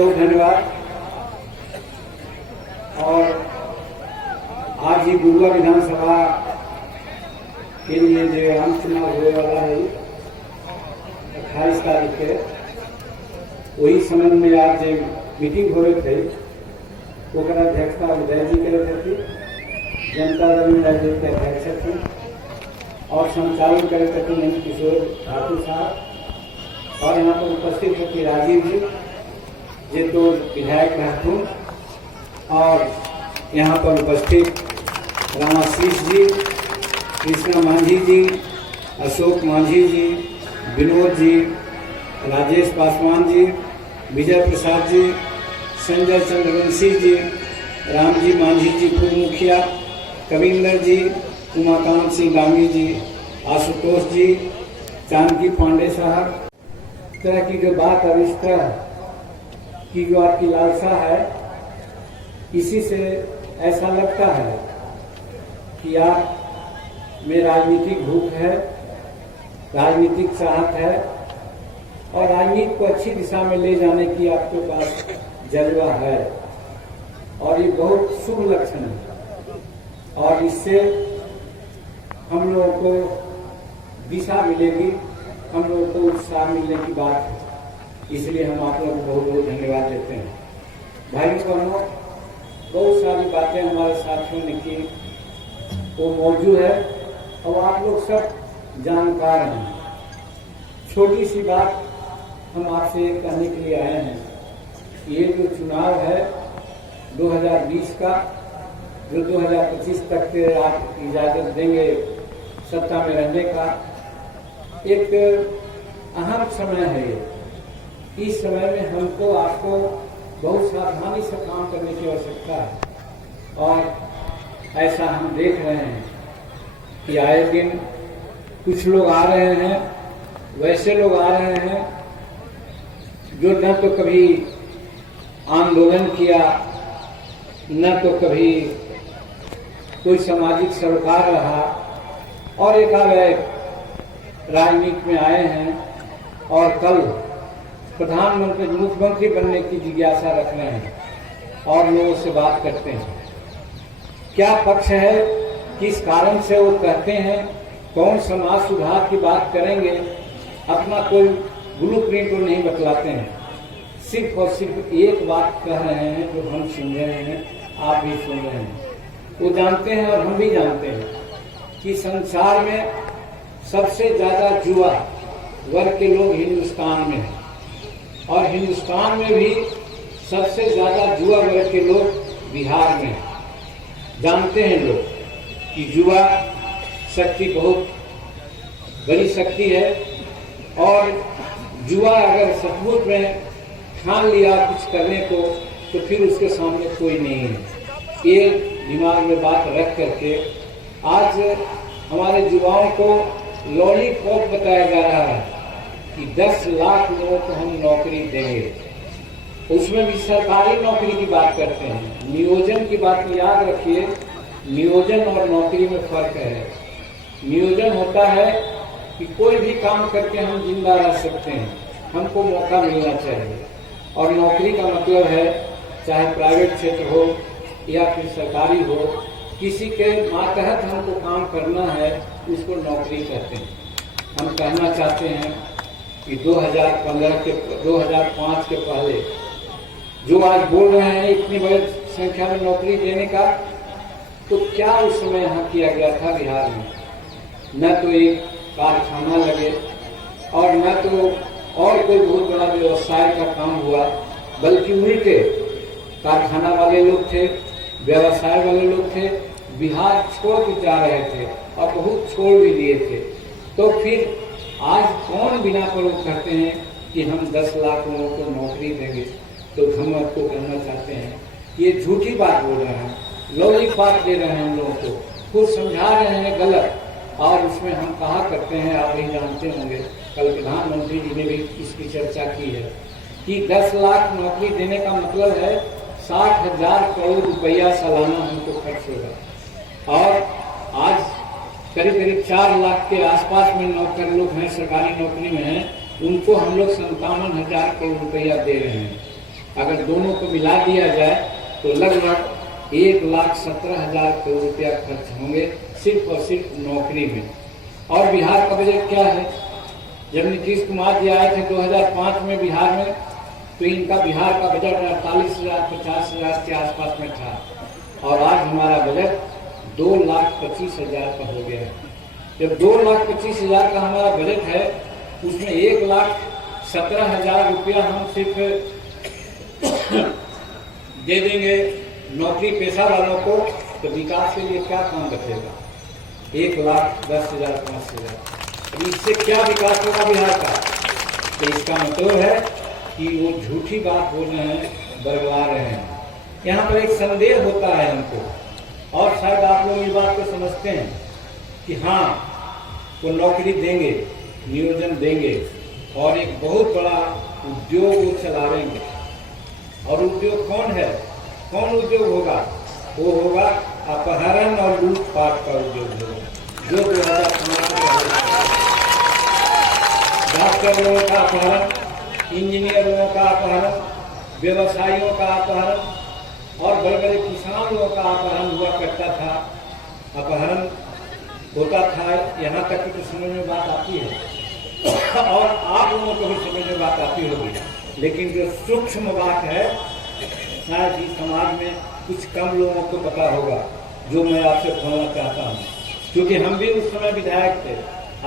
बहुत धन्यवाद। और आज ही गुरुआ विधानसभा के लिए जो आम चुनाव होने वाला है 28 तारीख के, वही समय में आज मीटिंग हो रहे थे, वो अध्यक्षता उदय जी कर रहे थे, जनता दल यूनाइटेड के अध्यक्ष थे और संचालन कर रहे थे नंद किशोर ठाकुर साहब, और यहाँ पर उपस्थित थे राजीव जी, ये तो विधायक महत्वपूर्ण, और यहाँ पर उपस्थित रामाशीष जी, कृष्णा मांझी जी, अशोक मांझी जी, विनोद जी, राजेश पासवान जी, विजय प्रसाद जी, संजय चंद्रवंशी जी, राम जी मांझी जी पूर्व मुखिया, कविंदर जी, उमाकांत सिंह गामी जी, आशुतोष जी, जानकी पांडे साहब, तरह की जो बात अब इस तरह की जो आपकी लालसा है, इसी से ऐसा लगता है कि आप में राजनीतिक भूख है, राजनीतिक चाहत है और राजनीति को अच्छी दिशा में ले जाने की आपके पास जज्बा है, और ये बहुत शुभ लक्षण है और इससे हम लोगों को दिशा मिलेगी, हम लोगों को उत्साह मिलने की बात है। इसलिए हम आप लोगों को बहुत बहुत धन्यवाद देते हैं। भाइयों बहनों, बहुत सारी बातें हमारे साथियों ने की, वो मौजूद है और आप लोग सब जानकार हैं। छोटी सी बात हम आपसे कहने के लिए आए हैं, ये जो चुनाव है 2020 का, जो 2025 तक के आप इजाजत देंगे सत्ता में रहने का, एक अहम समय है ये। इस समय में हमको आपको बहुत सावधानी से काम करने की आवश्यकता है, और ऐसा हम देख रहे हैं कि आए दिन कुछ लोग आ रहे हैं, वैसे लोग आ रहे हैं जो न तो कभी आंदोलन किया, न तो कभी कोई सामाजिक सरोकार रहा, और एकाएक राजनीति में आए हैं और कल प्रधानमंत्री मुख्यमंत्री बनने की जिज्ञासा रख रहे हैं और लोगों से बात करते हैं। क्या पक्ष है, किस कारण से वो कहते हैं, कौन समाज सुधार की बात करेंगे, अपना कोई ब्लूप्रिंट वो नहीं बतलाते हैं, सिर्फ और सिर्फ एक बात कह रहे हैं जो हम सुन रहे हैं, आप भी सुन रहे हैं। वो जानते हैं और हम भी जानते हैं कि संसार में सबसे ज्यादा युवा वर्ग के लोग हिंदुस्तान में हैं, और हिंदुस्तान में भी सबसे ज्यादा युवा वर्ग के लोग बिहार में हैं। जानते हैं लोग कि युवा शक्ति बहुत बड़ी शक्ति है, और युवा अगर सचमुच में ठान लिया कुछ करने को, तो फिर उसके सामने कोई नहीं है। ये दिमाग में बात रख करके आज हमारे युवाओं को लॉलीपॉप बताया जा रहा है कि 10 लाख लोगों को हम नौकरी देंगे, उसमें भी सरकारी नौकरी की बात करते हैं। नियोजन की बात याद रखिए, नियोजन और नौकरी में फर्क है। नियोजन होता है कि कोई भी काम करके हम जिंदा रह सकते हैं, हमको मौका मिलना चाहिए, और नौकरी का मतलब है चाहे प्राइवेट क्षेत्र हो या फिर सरकारी हो, किसी के मातहत हमको काम करना है, उसको नौकरी कहते हैं। हम कहना चाहते हैं कि 2005 के पहले जो आज बोल रहे हैं इतनी बड़ी संख्या में नौकरी देने का, तो क्या उस समय यहाँ किया गया था बिहार में? न तो एक कारखाना लगे और न तो और कोई बहुत बड़ा व्यवसाय का काम हुआ, बल्कि उल्टे कारखाना वाले लोग थे, व्यवसाय वाले लोग थे, बिहार छोड़ के जा रहे थे और बहुत छोड़ भी दिए थे। तो फिर आज कौन बिना पर कहते हैं कि हम 10 लाख लोगों को नौकरी देंगे? तो हम आपको कहना चाहते हैं ये झूठी बात बोल रहे हैं, लॉलीपॉप दे रहे हैं हम लोगों को, कुछ समझा रहे हैं गलत। और उसमें हम कहा करते हैं, आप भी जानते होंगे, कल प्रधानमंत्री जी ने भी इसकी चर्चा की है कि 10 लाख नौकरी देने का मतलब है 60,000 करोड़ रुपया सालाना हमको खर्च होगा, और आज करीब करीब 4 लाख के आसपास में नौकर लोग हैं, सरकारी नौकरी में हैं, उनको हम लोग 57,000 करोड़ रुपया दे रहे हैं। अगर दोनों को मिला दिया जाए तो लगभग 1,17,000 करोड़ रुपया खर्च होंगे सिर्फ और सिर्फ नौकरी में। और बिहार का बजट क्या है? जब नीतीश कुमार जी आए थे 2005 में बिहार में, तो इनका बिहार का बजट 48,000-50,000 के आसपास में था, और आज हमारा बजट 2,25,000 का हो गया है। जब 2,25,000 का हमारा बजट है, उसमें 1,17,000 रुपया हम सिर्फ दे देंगे नौकरी पेशा वालों को, तो विकास के लिए क्या काम बचेगा? 1,10,000 5,000। इससे क्या विकास होगा बिहार का? तो इसका मतलब है कि वो झूठी बात बोल रहे हैं, बरगला रहे हैं। यहाँ पर एक संदेह होता है हमको, और शायद आप लोग इस बात को समझते हैं कि हाँ वो नौकरी देंगे, नियोजन देंगे, और एक बहुत बड़ा उद्योग वो चलाएंगे। और उद्योग कौन है? कौन उद्योग होगा? वो होगा अपहरण और लूटपाट का उद्योग होगा, जो 2015 डॉक्टर लोगों का अपहरण, इंजीनियर लोगों का अपहरण, व्यवसायियों का अपहरण, और बड़े बड़े किसान लोगों का अपहरण हुआ करता था। अपहरण होता था, यहाँ तक कि तो समझ में बात आती है, और आप लोगों को भी समझ में बात आती होगी। लेकिन जो सूक्ष्म बात है, शायद ही समाज में कुछ कम लोगों को पता होगा, जो मैं आपसे बताना चाहता हूँ। क्योंकि हम भी उस समय विधायक थे,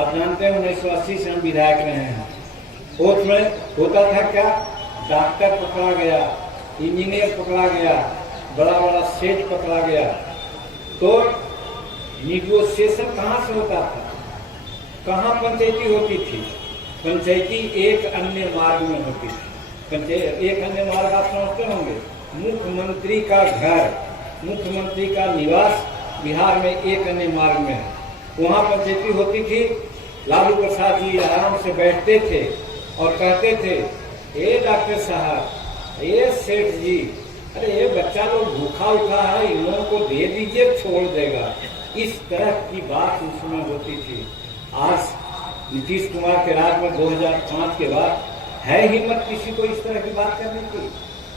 आप जानते हैं 1980 से हम विधायक रहे हैं। उसमें होता था क्या? डॉक्टर पकड़ा गया, इंजीनियर पकड़ा गया, बड़ा बड़ा सेठ पकड़ा गया, तो निगोशिएशन कहाँ से होता था? कहाँ पंचायती होती थी? पंचायती एक अन्य मार्ग में होती थी। एक अन्य मार्ग आप समझते होंगे, मुख्यमंत्री का घर, मुख्यमंत्री का निवास बिहार में एक अन्य मार्ग में है, वहाँ पंचायती होती थी। लालू प्रसाद जी आराम से बैठते थे और कहते थे, ए डॉक्टर साहब, ए सेठ जी, अरे ये बच्चा लोग भूखा उठा है, इन लोगों को दे दीजिए, छोड़ देगा। इस तरह की बात उसमें होती थी। आज नीतीश कुमार के राज में 2005 के बाद है हिम्मत किसी को इस तरह की बात करने की?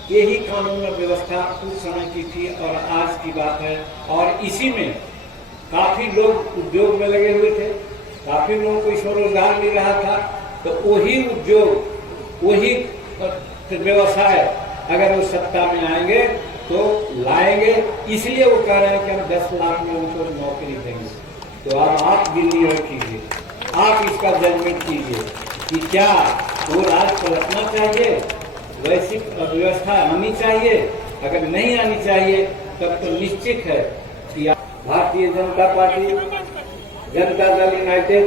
यही कानून व्यवस्था उस समय की थी और आज की बात है। और इसी में काफी लोग उद्योग में लगे हुए थे, काफी लोगों को इसमें रोजगार मिल रहा था। तो वही उद्योग, वही व्यवसाय अगर वो सत्ता में आएंगे तो लाएंगे। इसलिए वो कह रहे हैं कि हम 10 लाख में उनको नौकरी देंगे। तो अब आप दिल्ली कीजिए, आप इसका जजमेंट कीजिए कि क्या वो राज पलटना चाहिए, वैसी व्यवस्था आनी चाहिए। अगर नहीं आनी चाहिए तब तो निश्चित है कि भारतीय जनता पार्टी, जनता दल यूनाइटेड,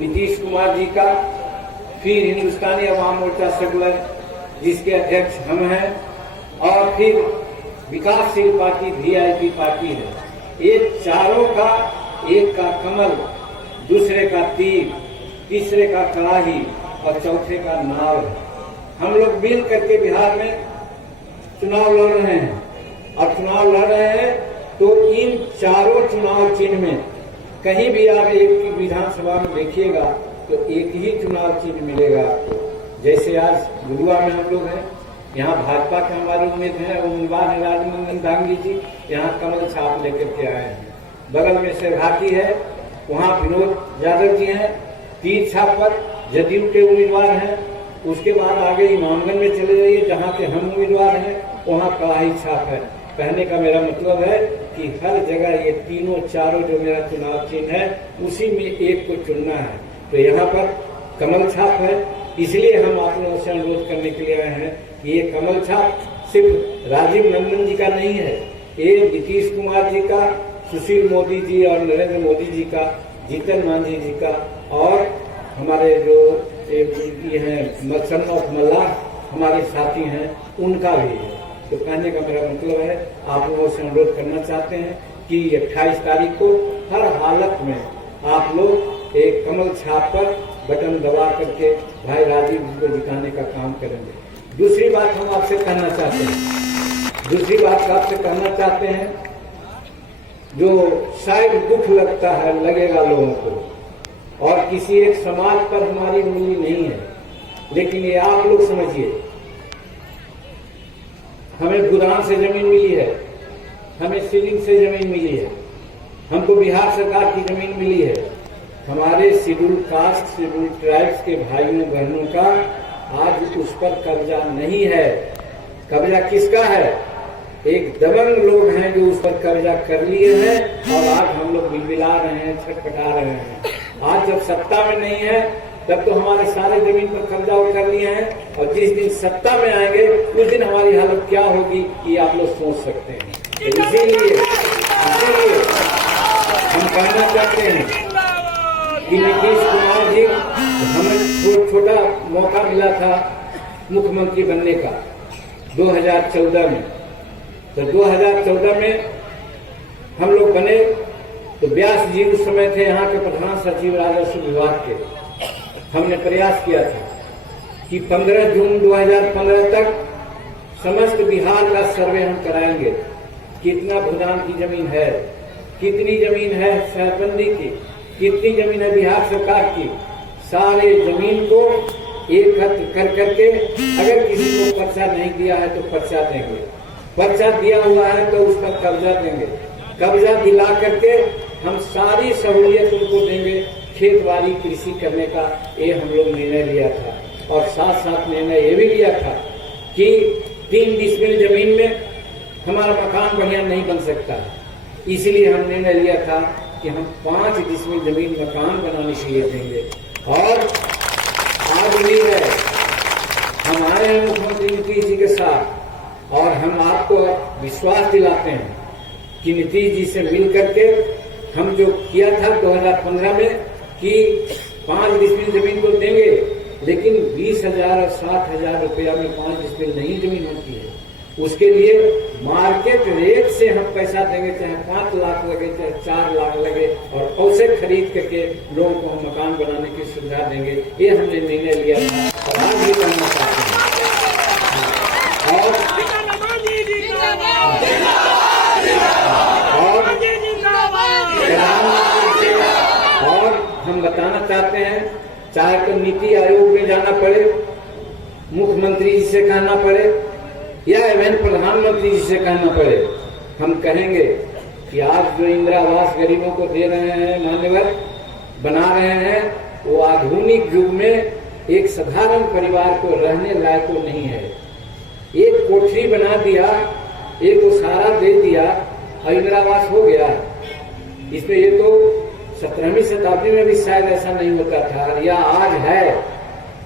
नीतीश कुमार जी का, फिर हिंदुस्तानी अवाम मोर्चा सेकुलर जिसके अध्यक्ष हम हैं, और फिर विकासशील पार्टी वीआईपी पार्टी है, ये चारों का, एक का कमल, दूसरे का तीर, तीसरे का कड़ाही और चौथे का नाव है। हम लोग मिल करके बिहार में चुनाव लड़ रहे हैं, और चुनाव लड़ रहे हैं तो इन चारों चुनाव चिन्ह में कहीं भी आप एक की विधानसभा में देखिएगा तो एक ही चुनाव चिन्ह मिलेगा आपको। जैसे आज गुरुआ में हम लोग हैं, यहाँ भाजपा के हमारे उम्मीदवार है राजमंगन दांगी जी, यहाँ कमल छाप लेकर के आए हैं। बगल में शेरघाटी है, वहाँ विनोद यादव जी हैं, तीर छाप पर जदयू के उम्मीदवार हैं। उसके बाद आगे इमामगंज में चले जाइए, जहाँ के हम उम्मीदवार हैं, वहाँ कड़ाही छाप है। कहने का मेरा मतलब है कि हर जगह ये तीनों चारों जो मेरा चुनाव चिन्ह है, उसी में एक को चुनना है। तो यहाँ पर कमल छाप है, इसलिए हम आप लोगों से अनुरोध करने के लिए आए हैं कि ये कमल छाप सिर्फ राजीव नंदन जी का नहीं है, ये नीतीश कुमार जी का, सुशील मोदी जी और नरेंद्र मोदी जी का, जीतन मांझी जी का, और हमारे जो ये हैं मत्सन्नौफ मल्लाह हमारे साथी हैं, उनका भी है। तो कहने का मेरा मतलब है, आप लोगों से अनुरोध करना चाहते हैं कि 28 तारीख को हर हालत में आप लोग एक कमल छाप पर बटन दबा करके भाई राजीव जी को जिताने का काम करेंगे। दूसरी बात हम आपसे कहना चाहते हैं, दूसरी बात आपसे कहना चाहते हैं, जो शायद दुख लगता है, लगेगा लोगों को, और किसी एक समाज पर हमारी उंगली नहीं है, लेकिन ये आप लोग समझिए हमें गोदाम से जमीन मिली है, हमें सीलिंग से जमीन मिली है, हमको बिहार सरकार की जमीन मिली है। हमारे शेड्यूल कास्ट, शेड्यूल ट्राइब्स के भाइयों बहनों का आज उस पर कब्जा नहीं है। कब्जा किसका है? एक दबंग लोग हैं जो उस पर कब्जा कर लिए हैं और आज हम लोग बिलबिला रहे हैं, छटपटा रहे हैं। आज जब सत्ता में नहीं है तब तो हमारे सारे जमीन पर कब्जा कर लिए हैं, और जिस दिन सत्ता में आएंगे उस दिन हमारी हालत क्या होगी ये आप लोग सोच सकते हैं। तो इसीलिए हम कहना चाहते हैं कि नीतीश कुमार जी, हमें छोटा मौका मिला था मुख्यमंत्री बनने का 2014 में। तो 2014 में हम लोग बने तो व्यास जी उस समय थे यहाँ के प्रधान सचिव राजस्व विभाग के। हमने प्रयास किया था कि 15 जून 2015 तक समस्त बिहार का सर्वे हम कराएंगे। कितना भूदान की जमीन है, कितनी जमीन है शहरबंदी की, कितनी जमीन है बिहार सरकार की, सारे जमीन को एकत्र कर करके अगर किसी को पर्चा नहीं दिया है तो पर्चा देंगे, पर्चा दिया हुआ है तो उस पर कब्जा देंगे, कब्जा दिला करके हम सारी सहूलियत उनको देंगे। खेतबाड़ी कृषि करने का ये हम लोग निर्णय लिया था, और साथ साथ निर्णय ये भी लिया था कि 3 डिसमिल जमीन में हमारा मकान बढ़िया नहीं बन सकता, इसलिए हम निर्णय लिया था कि हम 5 डिसमिल जमीन मकान बनाने के लिए देंगे। और आज भी है, हम आए हैं मुख्यमंत्री नीतीश जी के साथ, और हम आपको विश्वास दिलाते हैं कि नीतीश जी से मिल करके हम जो किया था 2015 में कि 5 डिसमिल जमीन को देंगे, लेकिन 20,000 और 60,000 रुपया में 5 डिसमिल नहीं जमीन होती है। उसके लिए मार्केट रेट से हम पैसा देंगे, चाहे 5 लाख लगे, चाहे 4 लाख लगे, और उसे खरीद करके लोगों को हम मकान बनाने की सुविधा देंगे। ये हमने निर्णय लिया था और आज भी करना चाहते हैं। और हम बताना चाहते हैं, चाहे तो नीति आयोग में जाना पड़े, मुख्यमंत्री जी से कहना पड़े, या इवन प्रधानमंत्री जी से कहना पड़े, हम कहेंगे कि आज जो इंदिरा आवास गरीबों को दे रहे हैं, मान्यवर बना रहे हैं, वो आधुनिक युग में एक साधारण परिवार को रहने लायक नहीं है। एक कोठरी बना दिया, एक उसारा दे दिया और इंदिरा आवास हो गया। इसमें ये तो 17वीं शताब्दी में भी शायद ऐसा नहीं होता था, या आज है।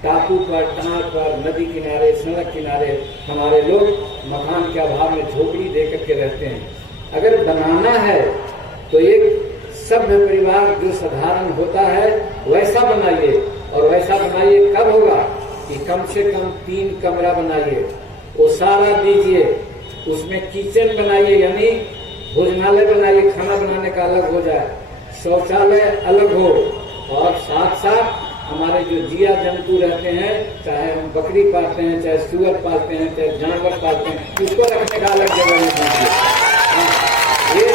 टापू पर, टाट पर, नदी किनारे, सड़क किनारे हमारे लोग मकान के अभाव में झोपड़ी दे करके रहते हैं। अगर बनाना है तो एक सभ्य परिवार जो साधारण होता है वैसा बनाइए, और वैसा बनाइए कब होगा कि कम से कम 3 कमरा बनाइए, ओसारा दीजिए, उसमें किचन बनाइए, यानी भोजनालय बनाइए, खाना बनाने का अलग हो जाए, शौचालय अलग हो, और साथ साथ हमारे जो जिया जंतु रहते हैं, चाहे हम बकरी पालते हैं, चाहे सुअर पालते हैं, चाहे जानवर पालते हैं, उसको रखने का अलग जगह नहीं दीजिए। ये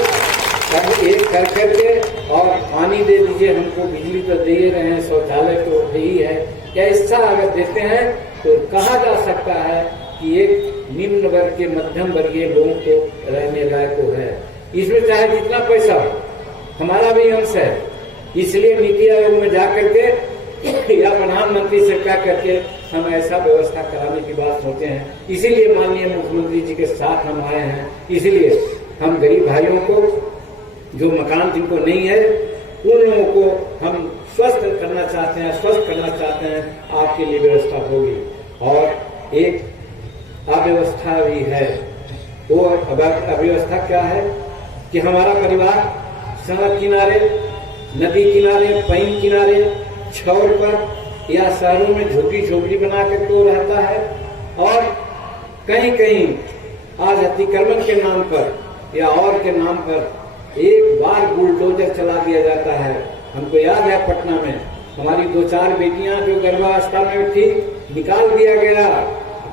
सब एक कर करके, और पानी दे दीजिए हमको, बिजली तो दे ही रहे हैं, शौचालय तो ही है। ऐसा अगर देते हैं तो कहा जा सकता है कि एक निम्न वर्ग के, मध्यम वर्गीय लोगों को रहने लायक है। इसमें चाहे जितना पैसा हो, हमारा भी अंश है। इसलिए नीति आयोग में जाकर के या प्रधानमंत्री से क्या करके हम ऐसा व्यवस्था कराने की बात सोचे हैं। इसीलिए माननीय मुख्यमंत्री जी के साथ हम आए हैं। इसलिए हम गरीब भाइयों को, जो मकान जिनको नहीं है, उन लोगों को हम स्वस्थ करना चाहते हैं, स्वस्थ करना चाहते हैं। आपके लिए व्यवस्था होगी। और एक अव्यवस्था भी है। वो अव्यवस्था क्या है कि हमारा परिवार सड़क किनारे, नदी किनारे, पईन किनारे, छौर पर या शहरों में झोपड़ी बना कर तो रहता है, और कहीं कहीं आज अतिक्रमण के नाम पर या और के नाम पर एक बार बुलडोजर चला दिया जाता है। हमको याद है पटना में हमारी 2-4 बेटियां जो गर्भावस्था में थी, निकाल दिया गया,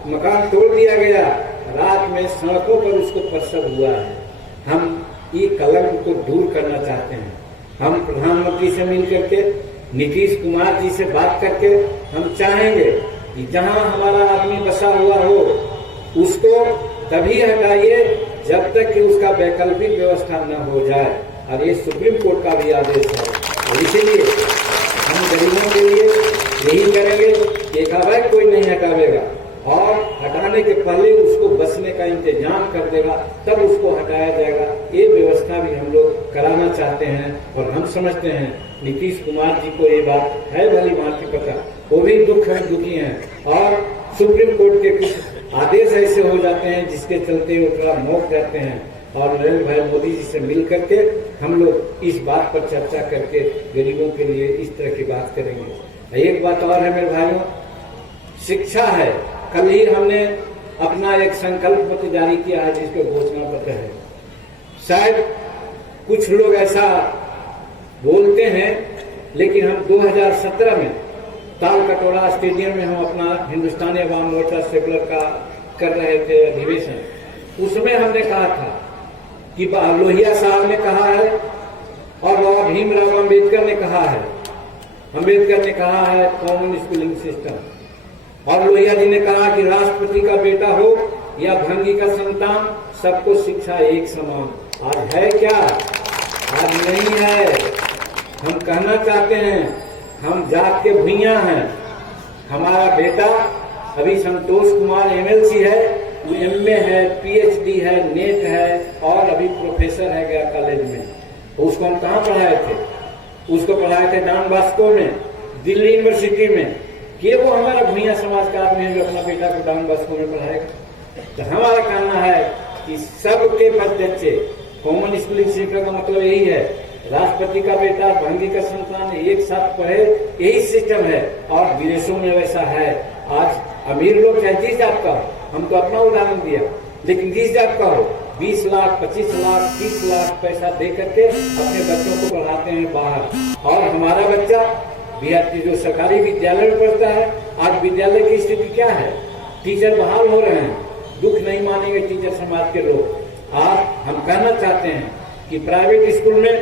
मकान तोड़ दिया गया, रात में सड़कों पर उसको प्रसव हुआ है। हम ये कलंक को दूर करना चाहते हैं। हम प्रधानमंत्री से मिल करके, नीतीश कुमार जी से बात करके हम चाहेंगे कि जहां हमारा आदमी बसा हुआ हो उसको तभी हटाइए जब तक कि उसका वैकल्पिक व्यवस्था न हो जाए। और ये सुप्रीम कोर्ट का भी आदेश है। और इसीलिए हम गरीबों के लिए यही करेंगे कि एकाएक कोई नहीं हटावेगा, और हटाने के पहले उसको बसने का इंतजाम कर देगा, तब उसको हटाया जाएगा। ये व्यवस्था भी हम लोग कराना चाहते हैं। और हम समझते हैं नीतीश कुमार जी को ये बात है भली भांति पता, वो भी दुखी हैं। और सुप्रीम कोर्ट के कुछ आदेश ऐसे हो जाते हैं जिसके चलते वो थोड़ा मौन रहते हैं। और नरेंद्र भाई मोदी जी से मिल करके हम लोग इस बात पर चर्चा करके गरीबों के लिए इस तरह की बात करेंगे। एक बात और है मेरे भाइयों, शिक्षा है। कल ही हमने अपना एक संकल्प पत्र जारी किया है जिसके घोषणा पत्र है। शायद कुछ लोग ऐसा बोलते हैं, लेकिन हम 2017 में तालकटोरा स्टेडियम में हम अपना हिंदुस्तानी अवाम मोर्चा सेकुलर का कर रहे थे अधिवेशन। उसमें हमने कहा था कि लोहिया साहब ने कहा है और बाबा भीमराव अम्बेडकर ने कहा है, कॉमन स्कूलिंग सिस्टम। और लोहिया जी ने कहा कि राष्ट्रपति का बेटा हो या भंगी का संतान, सबको शिक्षा एक समान। आज है क्या? आज नहीं है। हम कहना चाहते हैं, हम जात के भुइयां हैं। हमारा बेटा अभी संतोष कुमार एमएलसी है, वो एमए है, पीएचडी है, नेट है, और अभी प्रोफेसर है गया कॉलेज में। उसको हम कहाँ पढ़ाए थे? उसको पढ़ाए थे डॉन बॉस्को में, दिल्ली यूनिवर्सिटी में। कि वो हमारा भुइयां समाज का आदमी है जो अपना बेटा को डॉन बॉस्को में पढ़ाएगा। तो हमारा कहना है कि सबके बच्चे कॉमन स्कूलिंग सिस्टम का मतलब यही है, राष्ट्रपति का बेटा भंगी का संतान एक साथ पढ़े, यही सिस्टम है। और विदेशों में वैसा है। आज अमीर लोग चाहे जिस जात का हो, हम तो अपना उदाहरण दिया, लेकिन जिस जात का हो 20 लाख, 25 लाख, 30 लाख पैसा दे करके अपने बच्चों को पढ़ाते हैं बाहर। और हमारा बच्चा बिहार जो सरकारी विद्यालय में पढ़ता है, आज विद्यालय की स्थिति क्या है? टीचर बहाल हो रहे हैं। दुख नहीं मानेंगे टीचर समाज के लोग। आज हम कहना चाहते हैं कि प्राइवेट स्कूल में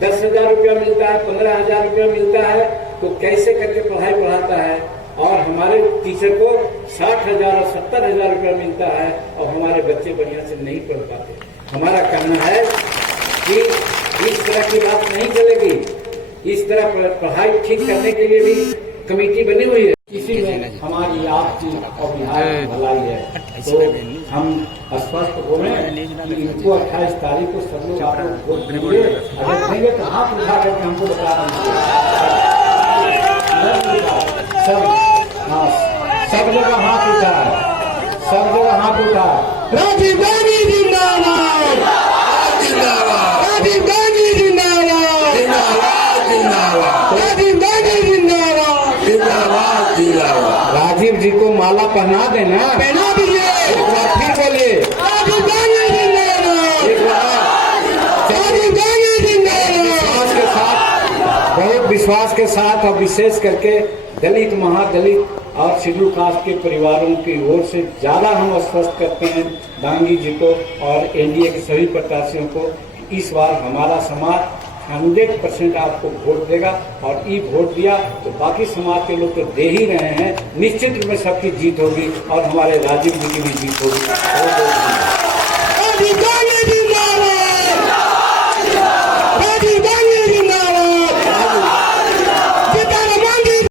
10,000 रुपया मिलता है, 15,000 रुपया मिलता है, तो कैसे करके पढ़ाई पढ़ाता है। और हमारे टीचर को 60,000 और 70,000 रुपया मिलता है, और हमारे बच्चे बढ़िया से नहीं पढ़ पाते। हमारा कहना है कि इस तरह की बात नहीं चलेगी। इस तरह पढ़ाई ठीक करने के लिए भी कमेटी बनी हुई है। इसी में हमारी आपकी और बिहार की भलाई है। तो हम स्पष्ट हो रहे हैं कि इनको 28 तारीख को सब लोग आप लोग वोट देंगे। अगर देंगे तो हाथ उठा करके हमको बता दीजिए। सब जगह हाथ उठा है, सब जगह हाथ उठा है। राजीव गांधी जिंदाबाद, राजीव गांधी जिंदाबाद, राजीव गांधी जिंदाबाद, राजीव जी को माला पहना देना, पहना दीजिए। एक बार फिर बोलिए, राजीव गांधी जिंदाबाद, एक बार राजीव गांधी जिंदाबाद। के साथ, बहुत विश्वास के साथ, और विशेष करके दलित, महादलित और शेड्यूल कास्ट के परिवारों की ओर से ज्यादा हम आश्वस्त करते हैं दांगी जी को और एनडीए के सभी प्रत्याशियों को। इस बार हमारा समाज 100% आपको वोट देगा। और ई वोट दिया तो बाकी समाज के लोग तो दे ही रहे हैं। निश्चित रूप में सबकी जीत होगी और हमारे राजीव जी की भी जीत होगी।